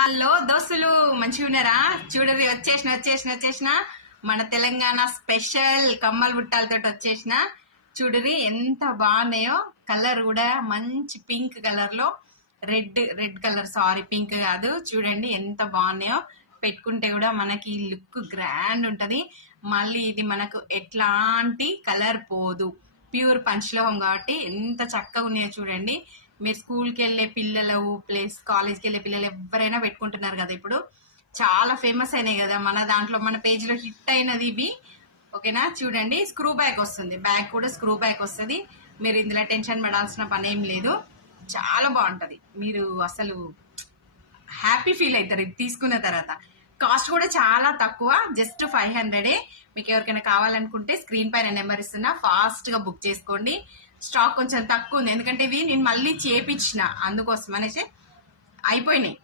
Hello దోస్తులు, మంచిగా ఉన్నారా? చూడరి, వచ్చేసిన మన తెలంగాణ స్పెషల్ కమ్మల బుట్టాలతో వచ్చేసిన. చూడరి ఎంత బాగున్నాయో. కలర్ కూడా మంచి పింక్ కలర్ లో, రెడ్ కలర్, సారీ పింక్ కాదు. చూడండి ఎంత బాగున్నాయో. పెట్టుకుంటే కూడా మనకి లుక్ గ్రాండ్ ఉంటది. మళ్ళీ ఇది మనకు ఎట్లాంటి కలర్ పోదు, ప్యూర్ పంచలోహం కాబట్టి ఎంత చక్కగా ఉన్నాయో చూడండి. మీరు స్కూల్కి వెళ్ళే పిల్లలు ప్లస్ కాలేజ్కి వెళ్ళే పిల్లలు ఎవరైనా పెట్టుకుంటున్నారు కదా. ఇప్పుడు చాలా ఫేమస్ అయినాయి కదా మన దాంట్లో, మన పేజ్ లో హిట్ అయినది ఇవి. ఓకేనా? చూడండి, స్క్రూ బ్యాక్ వస్తుంది, బ్యాగ్ కూడా స్క్రూ బ్యాక్ వస్తుంది. మీరు ఇందులో టెన్షన్ పడాల్సిన పని ఏం లేదు. చాలా బాగుంటది, మీరు అసలు హ్యాపీ ఫీల్ అవుతారు ఇది తీసుకున్న తర్వాత. కాస్ట్ కూడా చాలా తక్కువ, జస్ట్ 500. మీకు ఎవరికైనా కావాలనుకుంటే స్క్రీన్ పైన నెంబర్ ఇస్తున్నా, ఫాస్ట్ గా బుక్ చేసుకోండి. స్టాక్ కొంచెం తక్కువ ఉంది, ఎందుకంటే ఇవి నేను మళ్ళీ చేపించిన, అందుకోసం అనేసి అయిపోయినాయి.